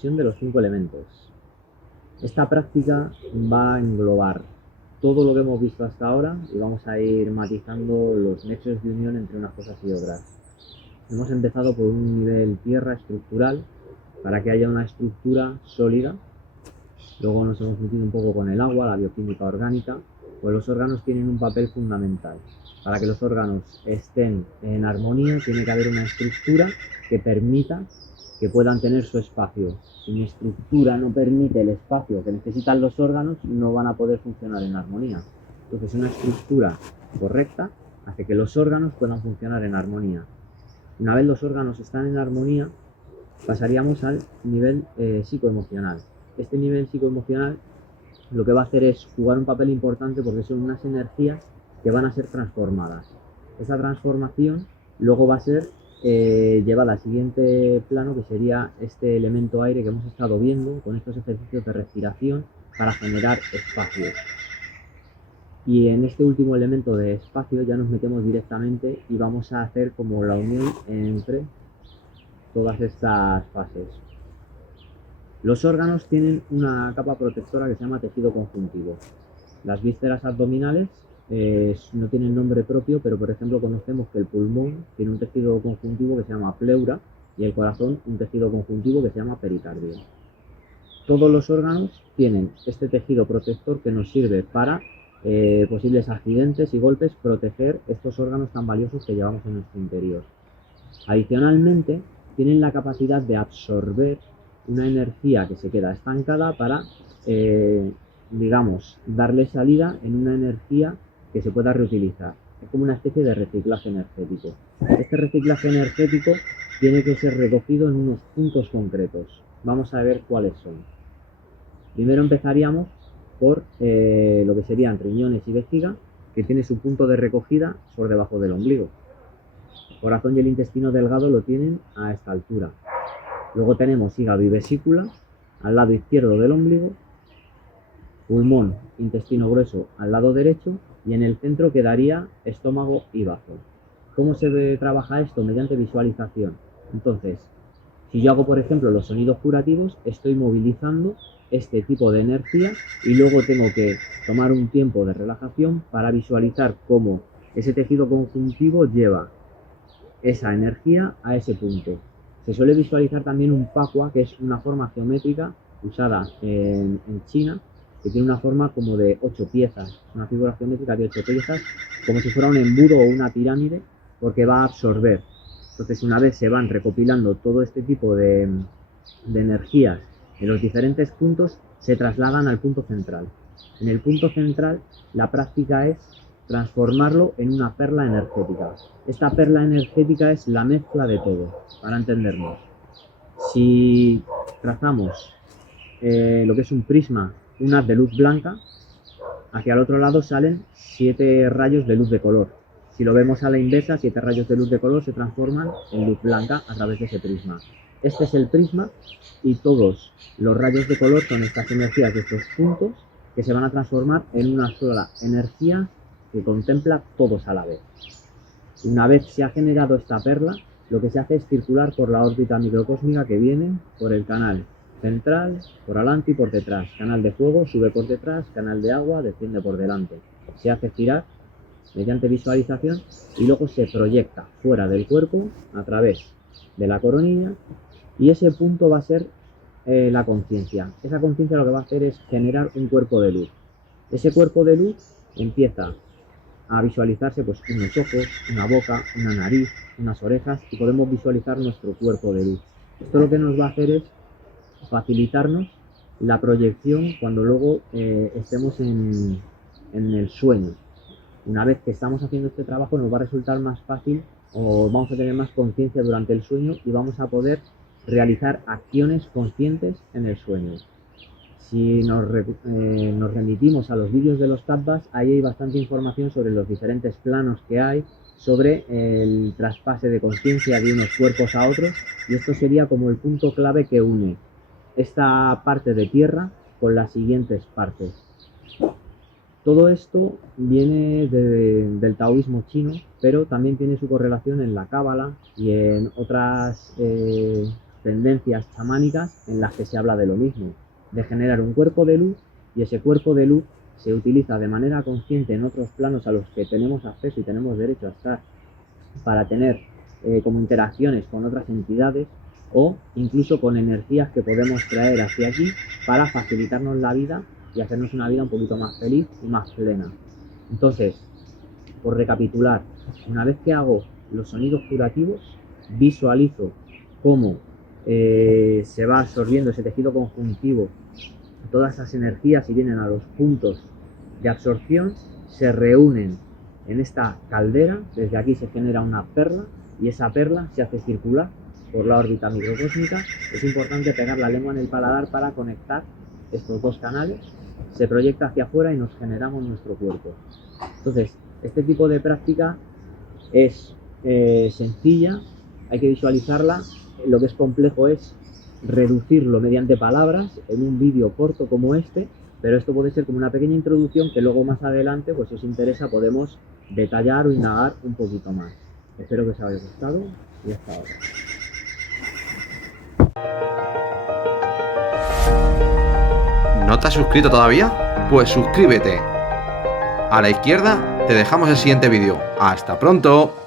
fusión de los 5 elementos. Esta práctica va a englobar todo lo que hemos visto hasta ahora y vamos a ir matizando los nexos de unión entre unas cosas y otras. Hemos empezado por un nivel tierra estructural para que haya una estructura sólida. Luego nos hemos metido un poco con el agua, la bioquímica orgánica, pues los órganos tienen un papel fundamental. Para que los órganos estén en armonía tiene que haber una estructura que permita que puedan tener su espacio. Si mi estructura no permite el espacio que necesitan los órganos, no van a poder funcionar en armonía. Entonces una estructura correcta hace que los órganos puedan funcionar en armonía. Una vez los órganos están en armonía, pasaríamos al nivel psicoemocional. Este nivel psicoemocional lo que va a hacer es jugar un papel importante porque son unas energías que van a ser transformadas. Esa transformación luego va a ser llevada al siguiente plano, que sería este elemento aire que hemos estado viendo con estos ejercicios de respiración para generar espacios. Y en este último elemento de espacio ya nos metemos directamente y vamos a hacer como la unión entre todas estas fases. Los órganos tienen una capa protectora que se llama tejido conjuntivo. Las vísceras abdominales no tienen nombre propio, pero por ejemplo conocemos que el pulmón tiene un tejido conjuntivo que se llama pleura y el corazón un tejido conjuntivo que se llama pericardio. Todos los órganos tienen este tejido protector que nos sirve para posibles accidentes y golpes proteger estos órganos tan valiosos que llevamos en nuestro interior. Adicionalmente, tienen la capacidad de absorber una energía que se queda estancada para, digamos, darle salida en una energía que se pueda reutilizar. Es como una especie de reciclaje energético. Este reciclaje energético tiene que ser recogido en unos puntos concretos. Vamos a ver cuáles son. Primero empezaríamos por lo que serían riñones y vejiga, que tiene su punto de recogida por debajo del ombligo. El corazón y el intestino delgado lo tienen a esta altura. Luego tenemos hígado y vesícula al lado izquierdo del ombligo, pulmón, intestino grueso al lado derecho y en el centro quedaría estómago y bazo. ¿Cómo se trabaja esto? Mediante visualización. Entonces, si yo hago, por ejemplo, los sonidos curativos, estoy movilizando este tipo de energía y luego tengo que tomar un tiempo de relajación para visualizar cómo ese tejido conjuntivo lleva esa energía a ese punto. Se suele visualizar también un pakua, que es una forma geométrica usada en China, que tiene una forma como de 8 piezas, una figura geométrica de 8 piezas, como si fuera un embudo o una pirámide, porque va a absorber. Entonces, una vez se van recopilando todo este tipo de energías en los diferentes puntos, se trasladan al punto central. En el punto central, la práctica es transformarlo en una perla energética. Esta perla energética es la mezcla de todo, para entendernos. Si trazamos lo que es un prisma, un haz de luz blanca, hacia el otro lado salen 7 rayos de luz de color. Si lo vemos a la inversa, 7 rayos de luz de color se transforman en luz blanca a través de ese prisma. Este es el prisma y todos los rayos de color son estas energías de estos puntos que se van a transformar en una sola energía que contempla todos a la vez. Una vez se ha generado esta perla, lo que se hace es circular por la órbita microcósmica que viene por el canal central, por adelante y por detrás. Canal de fuego sube por detrás, canal de agua desciende por delante. Se hace girar mediante visualización y luego se proyecta fuera del cuerpo a través de la coronilla y ese punto va a ser la conciencia. Esa conciencia lo que va a hacer es generar un cuerpo de luz. Ese cuerpo de luz empieza a visualizarse pues unos ojos, una boca, una nariz, unas orejas y podemos visualizar nuestro cuerpo de luz. Esto lo que nos va a hacer es facilitarnos la proyección cuando luego estemos en el sueño. Una vez que estamos haciendo este trabajo nos va a resultar más fácil o vamos a tener más conciencia durante el sueño y vamos a poder realizar acciones conscientes en el sueño. Si nos remitimos a los vídeos de los tattvas, ahí hay bastante información sobre los diferentes planos que hay, sobre el traspase de conciencia de unos cuerpos a otros, y esto sería como el punto clave que une esta parte de tierra con las siguientes partes. Todo esto viene del taoísmo chino, pero también tiene su correlación en la cábala y en otras tendencias chamánicas en las que se habla de lo mismo, de generar un cuerpo de luz, y ese cuerpo de luz se utiliza de manera consciente en otros planos a los que tenemos acceso y tenemos derecho a estar para tener como interacciones con otras entidades o incluso con energías que podemos traer hacia aquí para facilitarnos la vida y hacernos una vida un poquito más feliz y más plena. Entonces, por recapitular, una vez que hago los sonidos curativos, visualizo cómo se va absorbiendo ese tejido conjuntivo, todas esas energías, y vienen a los puntos de absorción, se reúnen en esta caldera. Desde aquí se genera una perla y esa perla se hace circular por la órbita microcósmica. Es importante pegar la lengua en el paladar para conectar estos dos canales, se proyecta hacia afuera y nos generamos nuestro cuerpo. Entonces, este tipo de práctica es sencilla, hay que visualizarla. Lo que es complejo es reducirlo mediante palabras en un vídeo corto como este, pero esto puede ser como una pequeña introducción que luego más adelante, pues si os interesa, podemos detallar o indagar un poquito más. Espero que os haya gustado y hasta ahora. ¿No te has suscrito todavía? Pues suscríbete. A la izquierda te dejamos el siguiente vídeo. ¡Hasta pronto!